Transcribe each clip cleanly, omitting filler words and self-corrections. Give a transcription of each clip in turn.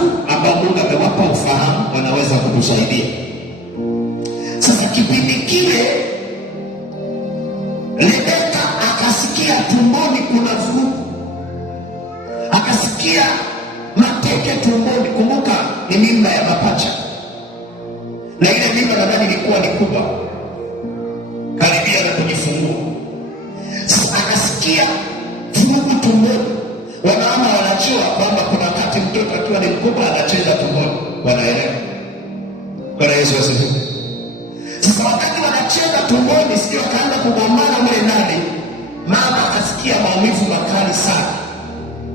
watu ambao Mungu amewapa ufahamu wanaweza kutusaidia. Sasa kipindi kile Rebeka akasikia tumboni kuna vurugu, akasikia mateke tumboni. Kumbuka ni mimba ya mapacha, na ile mimba nadhani ilikuwa ni kubwa karibia na kujifungua. Sasa akasikia vurugu tumboni. Wanaama wanajua kwamba kuna wakati mtoto akiwa ni mkubwa anacheza tumboni, wanaelewa. Bwana Yesu asifiwe. Sasa wakati wanacheza tumboni, sio kaanza kugombana mle ndani, mama akasikia maumivu makali sana.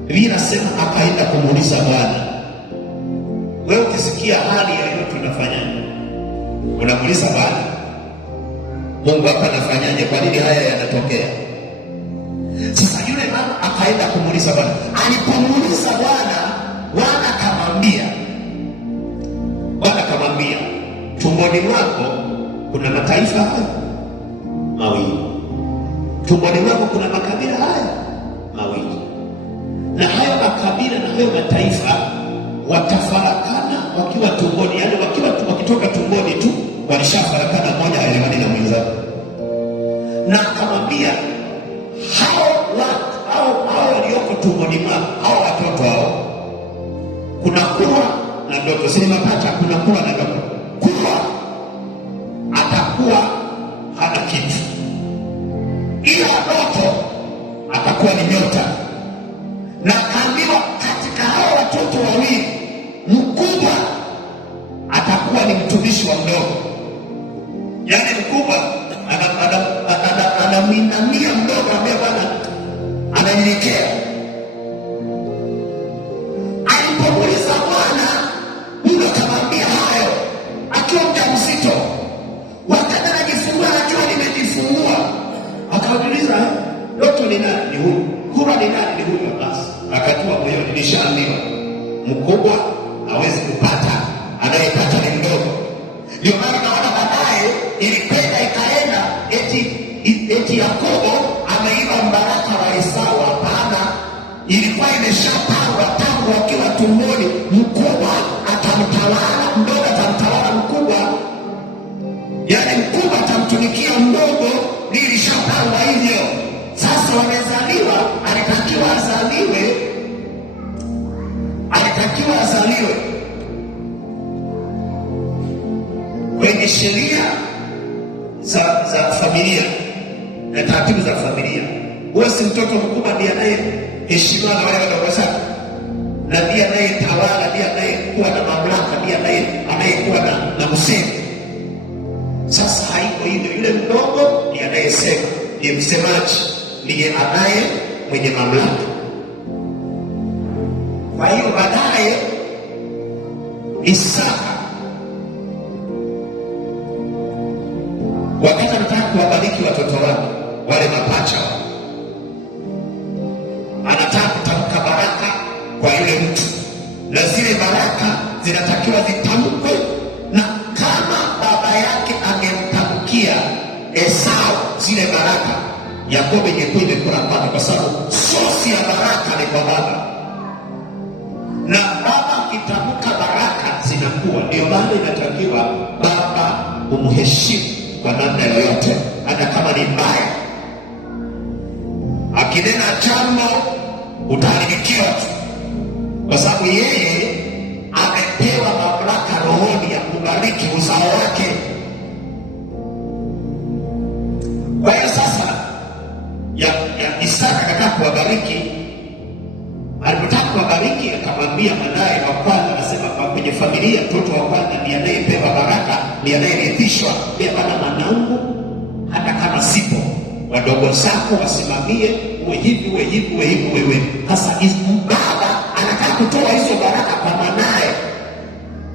Biblia inasema akaenda kumuuliza Bwana. Wewe ukisikia hali yoyote unafanyaje? Unamuuliza Bwana, Mungu hapa anafanyaje? Kwa nini haya yanatokea? Sasa yule mama akaenda kumuuliza Bwana. Alipomuuliza Bwana, Bwana akamwambia, tumboni mwako kuna mataifa haya mawili. Tumboni mwako kuna makabila haya mawili, na hayo makabila na hayo mataifa watafarakana wakiwa tumboni. Yaani wakitoka tumboni tu walishafarakana, mmoja haelewani na mwenzake. Na akamwambia hao walioko tumboni mwako, hao watoto hao, kuna kurwa na ndoto. Si mapacha, kuna kurwa na ndoto. Kurwa atakuwa hana kitu, ila ndoto atakuwa ni nyota. Na kaambiwa katika hao watoto wawili, mkubwa atakuwa ni mtumishi wa mdogo. Yaani mkubwa anamwinamia mdogo, ambaye Bwana ananyenyekea. Alipomuuliza Bwana, Mungu akamwambia hayo akiwa mjamzito. Wakati anajifungua, anajua nimejifungua. Akauliza, ndoto ni nani? Ni huyu. Kurwa ni nani? Ni huyu. Basi akajua moyoni, nishaambiwa mkubwa hawezi kupata, anayepata ni mdogo. Ndio maana naona baadaye ilikwenda ikaenda eti Yakobo ameiba mbaraka wa Esau. Hapana, ilikuwa imeshapangwa tangu akiwa tumboni. Mkubwa atamtawala mdogo, atamtawala mkubwa. Yaani mkubwa atamtumikia mdogo, ilishapangwa hivyo. Sasa wamezaliwa, alitakiwa azaliwe kwenye sheria za familia na taratibu za familia. Wewe si mtoto mkubwa ndiye anayeheshimiwa na wale wadogo zake, na ndiye anayetawala, ndiye anayekuwa na mamlaka, ndiye anayekuwa na usemi. Sasa haiko hivyo. Yule mdogo ndiye anayesema, ndiye msemaji, ndiye mwenye mamlaka. Kwa hiyo baadaye Isaka, wakati anataka kuwabariki watoto wake wale mapacha, anataka kutamka baraka kwa yule mtu, na zile baraka zinatakiwa zitamkwe. Na kama baba yake angemtamkia Esau zile baraka, Yakobo ingekuwa imekula kwake, kwa sababu sosi ya baraka ni kwa baba, na baba akitamka baraka zinakuwa. Ndio maana inatakiwa baba umheshimu kwa namna yoyote, hata kama ni mbaya. Akinena jambo utaharibikiwa tu, kwa sababu yeye amepewa mamlaka rohoni ya kubariki uzao wake. Kwa hiyo sasa Isaka akataka kuwabariki. Alipotaka kuwabariki, akamwambia mwanae wa kwanza, anasema kwa kwenye familia mtoto wa kwanza ndiye anayepewa baraka, ndiye anayerithishwa. Bwana mwanangu, hata kama sipo, wadogo zako wasimamie, uwe hivi wewe. Sasa baba anataka kutoa hizo baraka kwa mwanae.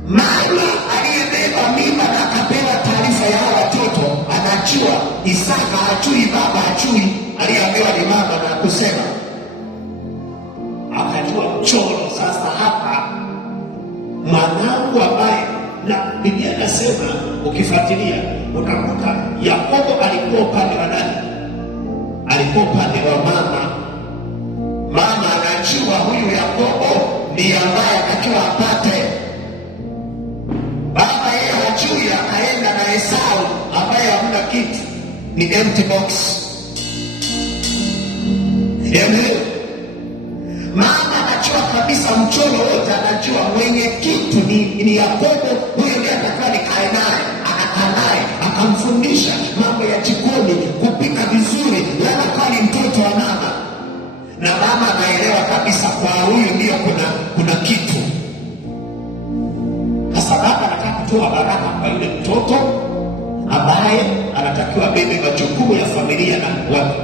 Mama aliyebeba mimba na akapewa taarifa ya watoto, anajua. Isaka hajui, baba hajui, aliyeambiwa ni mama na kusema, akajua mchoro. Sasa hapa mwanangu ambaye, na Biblia inasema ukifuatilia utakuta Yakobo alikuwa upande wa nani? Alikuwa upande wa mama. Mama anajua huyu Yakobo ndiye ambaye atakiwa apate. Baba yeye hajui, akaenda na Esau ambaye hamna kitu, ni empty box. Mama anajua kabisa mchoro wote, anajua mwenye kitu ni Yakobo. Huyo ndiye atakuwa nikae naye, akakaa naye, akamfundisha mambo ya jikoni, kupika vizuri, labda kwa ni mtoto wa mama. Na mama anaelewa kabisa kwa huyu ndio kuna kitu. Sasa baba anataka kutoa baraka kwa yule mtoto ambaye anatakiwa bebe majukumu ya familia na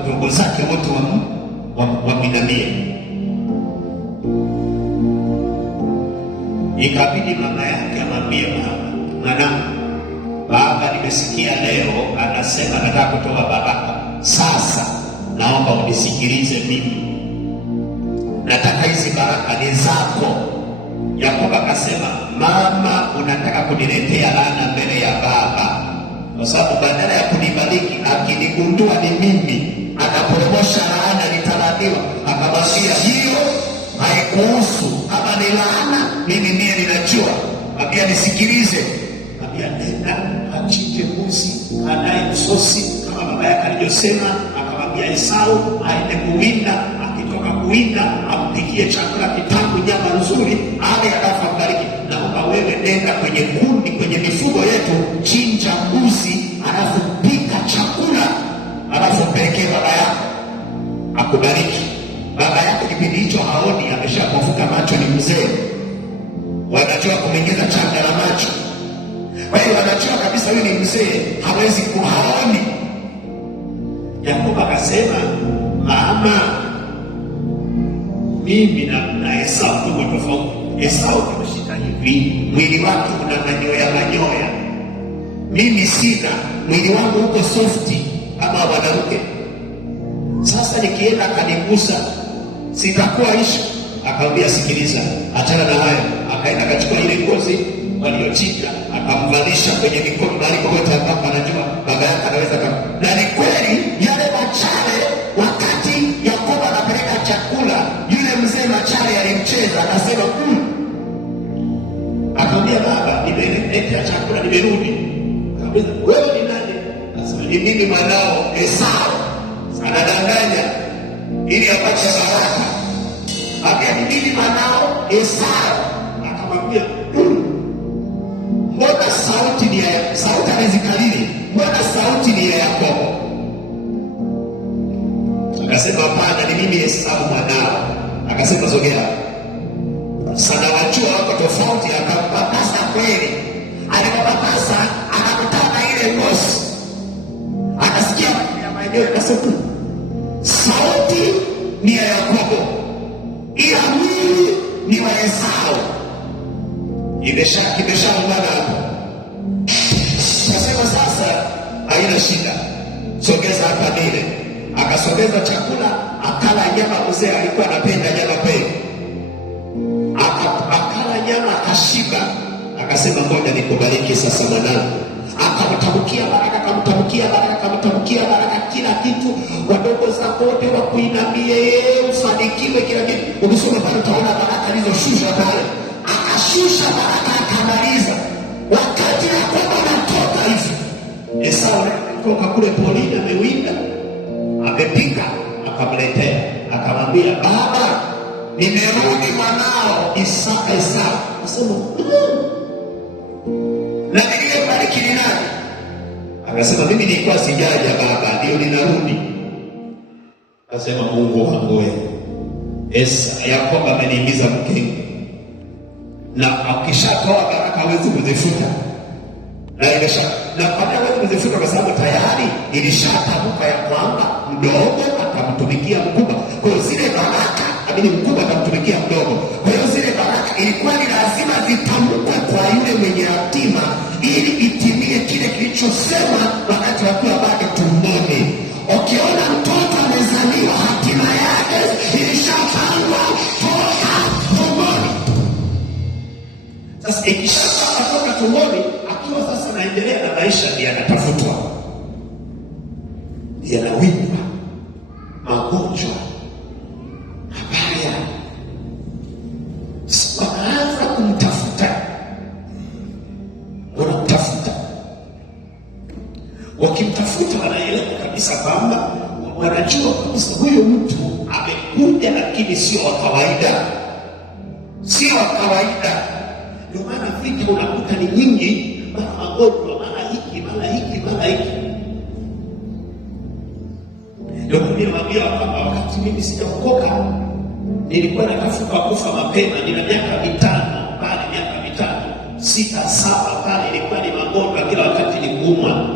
ndugu zake wote waminamie. Ikabidi mama yake amwambie, mwanangu, baba nimesikia leo anasema nataka kutoa baraka. Sasa naomba unisikilize mimi, nataka hizi baraka ni zako. Yakobo akasema, mama, unataka kuniletea laana mbele ya baba, kwa sababu badala ya kunibariki akinigundua ni mimi anaporomosha laana nitalaniwa. Akamwambia, hiyo haikuhusu, kama ni laana mimi ndiye ninajua. Ambia nisikilize, ambia nenda achinje mbuzi anaye msosi kama baba yake alivyosema. Akamwambia Esau aende kuwinda, akitoka kuwinda ampikie chakula kitamu, nyama nzuri, ale alafu ambariki. Naomba wewe nenda kwenye kundi, kwenye mifugo yetu, chinja mbuzi alafu pika chakula, alafu mpelekee baba yako akubariki. Baba yako kipindi hicho haoni, ameshapofuka macho, ni mzee, wanajua kumeingiza changa la macho. Kwa hiyo wanajua kabisa huyu ni mzee, hawezi kuhaoni. Yakobo akasema, mama, mimi na Esau tuko tofauti. Esau kimeshika hivi, mwili wake una manyoya. Mimi sina, mwili wangu uko softi kama wanawake. Sasa nikienda akanigusa sitakuwa ishu. Akamwambia, sikiliza, achana na hayo. Akaenda akachukua ile ngozi waliochinja, akamvalisha kwenye mikono mahali kokote ambapo anajua baba yake anaweza kama. Na ni kweli yale machale, wakati Yakobo anapeleka chakula, yule mzee machale alimcheza, akasema akamwambia, baba, nimeleta chakula, nimerudi. Akamwambia, wewe ni nani? Akasema, ni mimi mwanao Esau. Anadanganya ili apate baraka. Akamwambia, ni mimi mwanao Esau. Akamwambia, mbona sauti ni ya sauti anazikalili, mbona sauti ni ya Yakobo? Akasema, hapana, ni mimi Esau mwanao. Akasema, sogea. Sana wajua wako tofauti. Akampapasa kweli, alipopapasa akakutana ile ngozi, akasikia ya maeneo. Akasema, sauti ni ya Yakobo, ila mwili ni wa Esau. Imeshaungana hapo. Akasema, sasa haina shida, sogeza hapa nile. Akasogeza chakula, akala nyama. Mzee alikuwa anapenda nyama kweli, akala nyama akashiba. Akasema, ngoja nikubariki sasa mwanangu. Akamtamkia baraka, akamtamkia baraka, kila kitu. Wadogo zako wote wakuinamie yeye, ufanikiwe kila kitu. Ukisoma pale utaona baraka alizoshusha pale. Akashusha baraka, akamaliza. Wakati Yakobo anatoka hivi, Esau anatoka kule polini, amewinda, amepika, akamletea. Akamwambia, baba, nimerudi mwanao Esau. Akasema, na niliyebariki ni nani? Akasema, mimi nilikuwa sijaja baba, ndio ninarudi. Akasema, Mungu wangu wewe, Yakobo ameniingiza mkenge, na akishatoa baraka hawezi kuzifuta. Na baada ya kuzifuta, kwa sababu tayari ilishatamka ya kwamba mdogo atamtumikia mkubwa. Kwa hiyo zile baraka, mkubwa atamtumikia mdogo. Kwa hiyo zile baraka ilikuwa ni lazima zitamkwe kwa yule mwenye hatima, ili itimie kile kilichosema wakati wakiwa bado tumboni. Ukiona mtoto amezaliwa, hatima yake ilishapangwa toka tumboni. Sasa ikishapangwa toka tumboni, akiwa sasa anaendelea na maisha, ndiye anatafutwa, ndiye anawindwa, magonjwa mabaya Wakimtafuta wanaelewa kabisa kwamba wanajua kabisa huyo mtu amekuja, lakini sio wa kawaida, sio wa kawaida. Ndio maana vita unakuta ni nyingi, mara magonjwa, mara hiki, mara hiki, mara hiki. Ndio nimewambia kwamba wakati mimi sijaokoka nilikuwa natafuta kufa mapema. Nina miaka 5 pale, miaka 5, 6, 7 pale, ilikuwa ni magonjwa kila wakati, ni kuumwa.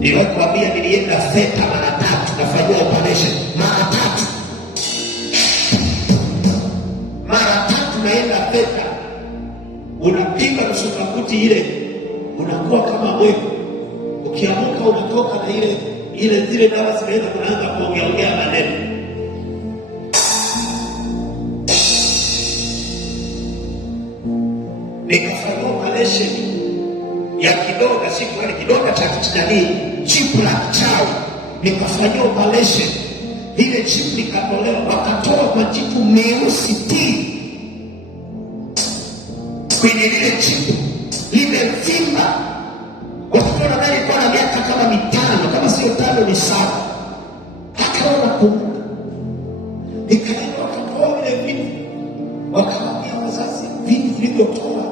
Nilikwambia nilienda Theta mara 3, nafanyia operation mara 3 naenda Theta, unapiga msukakuti ile, unakuwa kama wewe, ukiamuka unatoka na ile zile dawa zinaenda, kunaanza kuongea maneno. Nikafanya operation ya kidonda, siku ile kidonda cha kichani, chipu la chao, nikafanya operation. Ile chipu nikatolewa, wakatoa majipu meusi kwenye ile chipu, limevimba. Watoto nadhani kwa na miaka kama 5, kama sio 5 ni 7, akaona kumbuka. Nikaenda wakatoa vile vitu, wakaambia wazazi, vitu vilivyotoa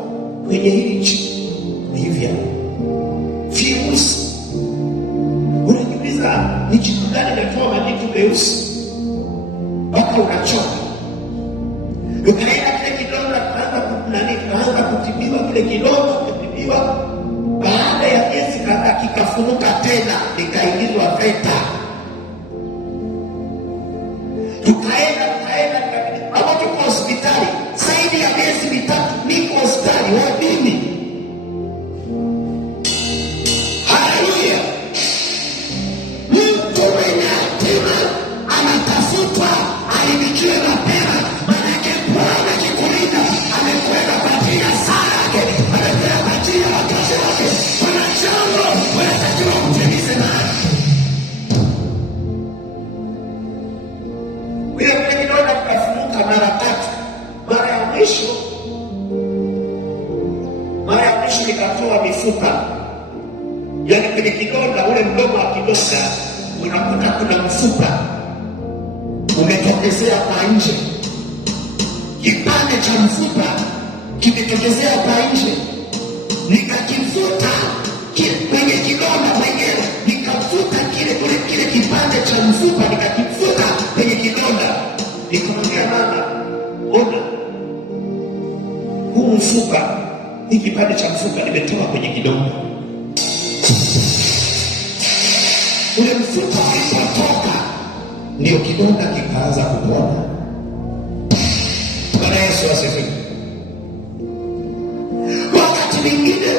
kwenye hili chipu ni hivi hapa, virusi. Unajiuliza ni chipu gani inatoa majitu meusi mpaka unachoka. Ukaenda kile kidonda, kaanza kutibiwa kile kidonda, kutibiwa. Baada ya miezi kadhaa kikafunuka tena, nikaingizwa Theta. Tukaenda hapo, tuko hospitali zaidi ya miezi 3, niko hospitali wabini. Haleluya! Mtu mwenye hatima anatafutwa, aibikiwe mapema, manake Bwana akikulinda amekwenda kwa ajili ya saa yake, amekwenda kwa ajili ya wakati wake. Kuna jambo wanatakiwa kutimize nani. Kile kidonda kikafunuka mara 3. Mara ya mwisho nikatoa mifupa. Yaani kwenye kidonda, ule mdomo wa kidonda unakuta kuna mfupa umetokezea kwa nje, kipande cha mfupa kimetokezea kwa nje. Nikakifuta kwenye kidonda mwenyewe, nikafuta kile kipande cha mfupa, nikakifuta kwenye kidonda. Nikamwambia mama, ona huu mfupa, hii kipande cha mfupa nimetoa kwenye kidonda. Ule mfupa ulipotoka ndio kidonda kikaanza kupona. Bwana Yesu asifiwe. Wakati mwingine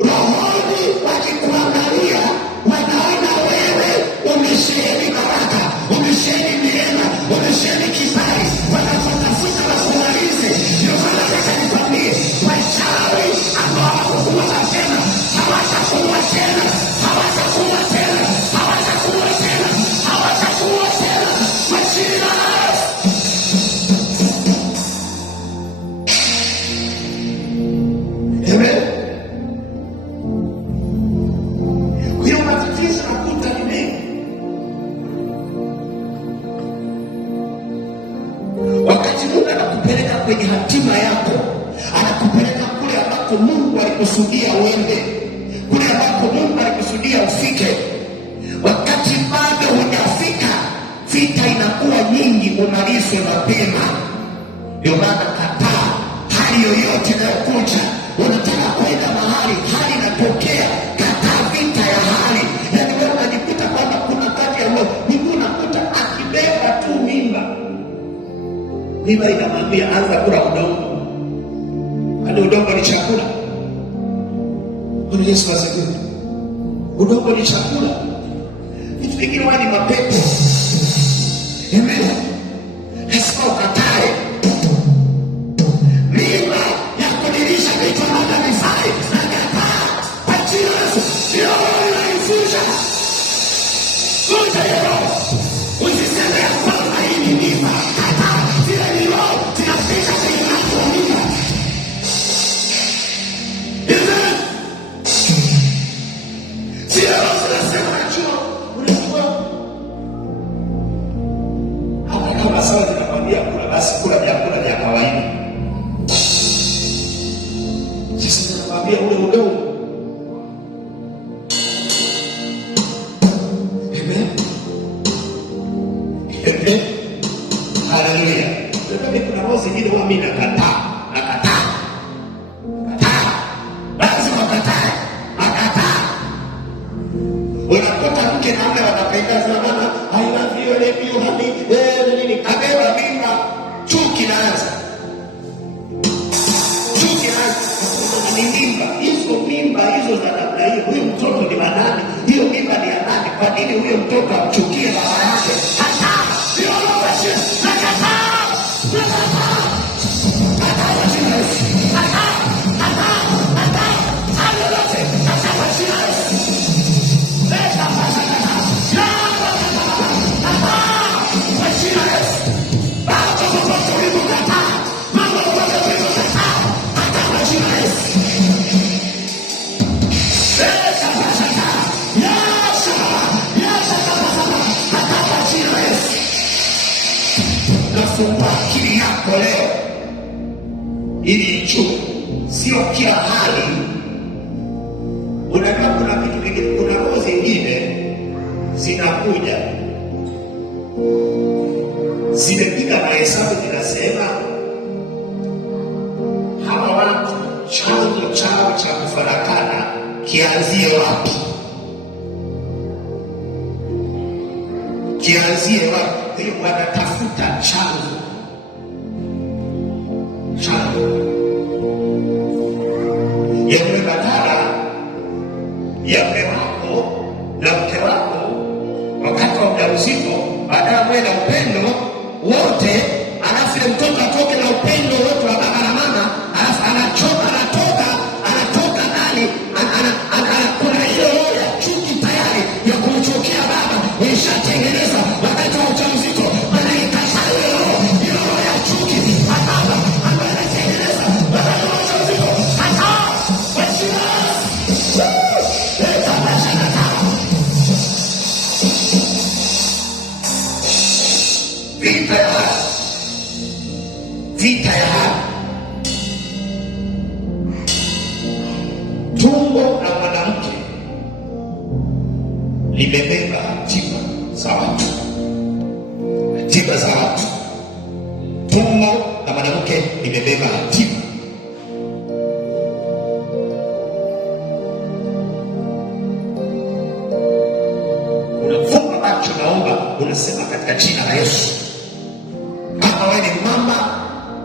rohoni wakikuangalia, wanaona wewe umesheheni baraka, umesheheni neema, umesheheni kibali, wanatafuta wakumalize. Ndio maana nataka nikwambie, wachawi ambao hawakuwa tena hawatakuwa tena, hawatakuwa tena, hawatakuwa tena, hawatakuwa tena. Majina kwenye hatima yako, anakupeleka kule ambako Mungu alikusudia uende, kule ambako Mungu alikusudia ufike. Wakati bado hujafika, vita inakuwa nyingi, umalizwe mapema. Ndio maana kataa hali yoyote inayokuja. Unataka kwenda mahali, hali inatokea, kataa vita ya hali. Yaani wewe unajikuta kwamba kuna kati ya Mungu unakuta akibeba tu mimba inamwambia anza kula udongo. Hadi udongo ni chakula. Bwana Yesu asifiwe. Udongo ni chakula. Vitu vingine wani mapepo. Amen. Lazima ukatae. Mimba ya kudirisha vitu moja vifai. Nakataa. Kwa jina la Yesu. Roho inaifuja. Futa ya roho. Usiseme ya kwamba hii ni mimba. huyu mtoto ni wa nani? Hiyo mimba ni ya nani? Kwa nini huyo mtoto amchukie baba yake? Nafungua akili yako leo ili ijue, sio kila hali. Unajua kuna vitu vingine, kuna roho zingine zinakuja zimepiga mahesabu, zinasema hawa watu chanzo chao cha kufarakana kianzie wapi? Kianzie wapi? Hiyo wanatafuta chanzo yewe, badala ya mume wako na mke wako wakati wa ujauzito, badala mwe na upendo wote, alafu ile mtoto atoke na upendo wote wa baba na mama, alafu anatoka ndani, kuna hiyo roho ya chuki tayari ya kumchukia baba ishatengeneza wakati wa ujauzito. Vita ya tumbo la mwanamke limebeba hatima za watu, tumbo la mwanamke limebeba hatima. Unafunga macho, naomba, unasema katika jina la Yesu. Kama wewe ni mama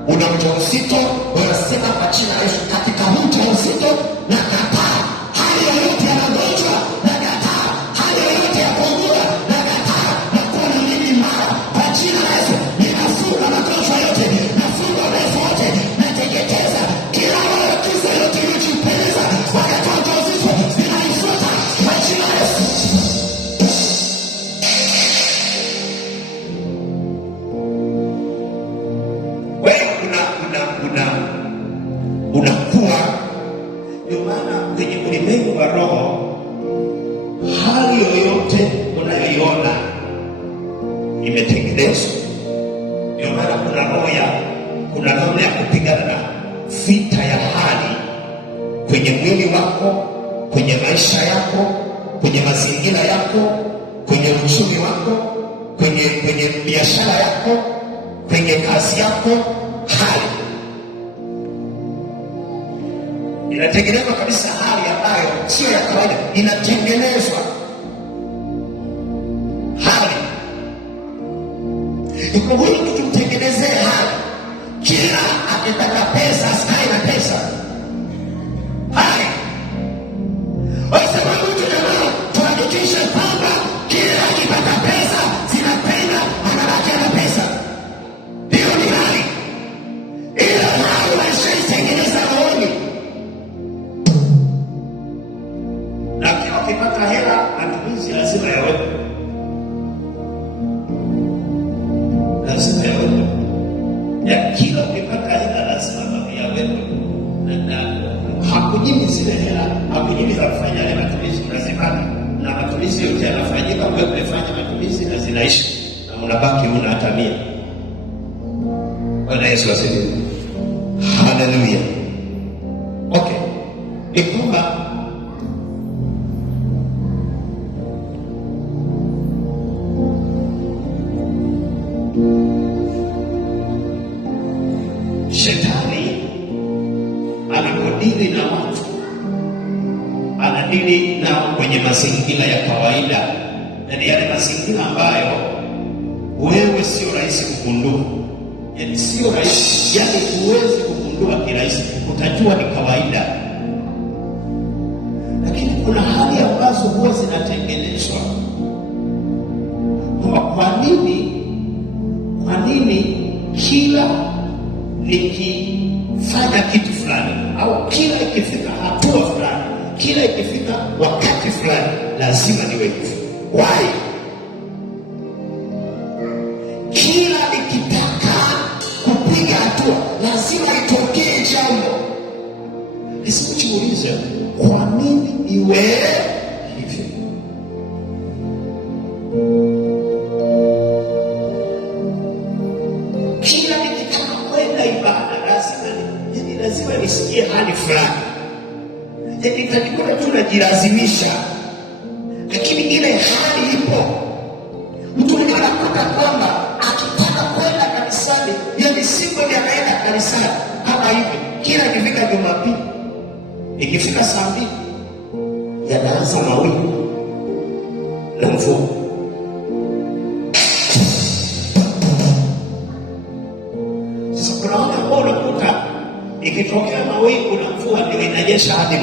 una ujauzito, unasema kwa jina la Yesu, katika ujauzito na kataa hali yoyote ya magonjwa, na kataa hali yoyote ya kuugua, na kataa na kuwa na mimi mara, kwa jina la Yesu ninafunga magonjwa yote, nafunga urefu wote, nateketeza kila roho ya kisa yote iliyojipeleza wakati wa ujauzito, ninaifuta kwa jina la Yesu. Unakuwa. Ndio maana kwenye ulimwengu wa roho, hali yoyote unayoiona imetengenezwa. Ndio maana kuna namna ya kupigana na vita ya hali kwenye mwili wako, kwenye maisha yako, kwenye mazingira yako, kwenye uchumi wako, kwenye biashara yako, kwenye kazi yako. Hali inatengenezwa kabisa, hali ambayo sio ya kawaida inatengenezwa. Hali ikumbuni, tukimtengenezea hali, kila akitaka pesa asikae na pesa. Hali wasababu tunaona tuhakikishe kwamba kila akipata pesa zinapenda, anabaki na pesa. Hiyo ni hali, ila hali washaitengeneza rohoni. Na kila ukipata hela, matumizi lazima yawepo, ya kila ukipata hela lazima yawepo, na hakunyimi zile hela, hakunyimi za kufanya yale matumizi, unazipata, na matumizi yote yanafanyika, wewe umefanya matumizi na zinaisha, na unabaki una hata 100. Bwana Yesu asifiwe. Haleluya. Okay, ni kwamba Shetani anapodili na watu, anadili nao kwenye mazingira ya kawaida, na ni yale mazingira ambayo wewe sio rahisi kugundua. Yaani sio rahisi, yaani huwezi kugundua kirahisi, utajua ni kawaida. Lakini kuna huwa zinatengenezwa. Kwa nini kila nikifanya kitu fulani au kila ikifika hatua fulani, kila ikifika wakati fulani lazima niwe hivi? Why? Kila nikitaka kupiga hatua lazima itokee jambo. Nisijiulize kwa nini iwe hivyo? Kila nikitaka kwenda ibada lazima nisikie hali fulani. Nitajikuta tu najilazimisha, lakini ile hali ipo. Mtu anakuta kwamba akitaka kwenda kanisani, yani siku ile anaenda kanisani kama hivi, kila ikifika Jumapili, ikifika saa 2 yanaanza mawingu na mvua. Sasa kuna watu ambao unakuta ikitokea mawingu na mvua ndio inanyesha hadi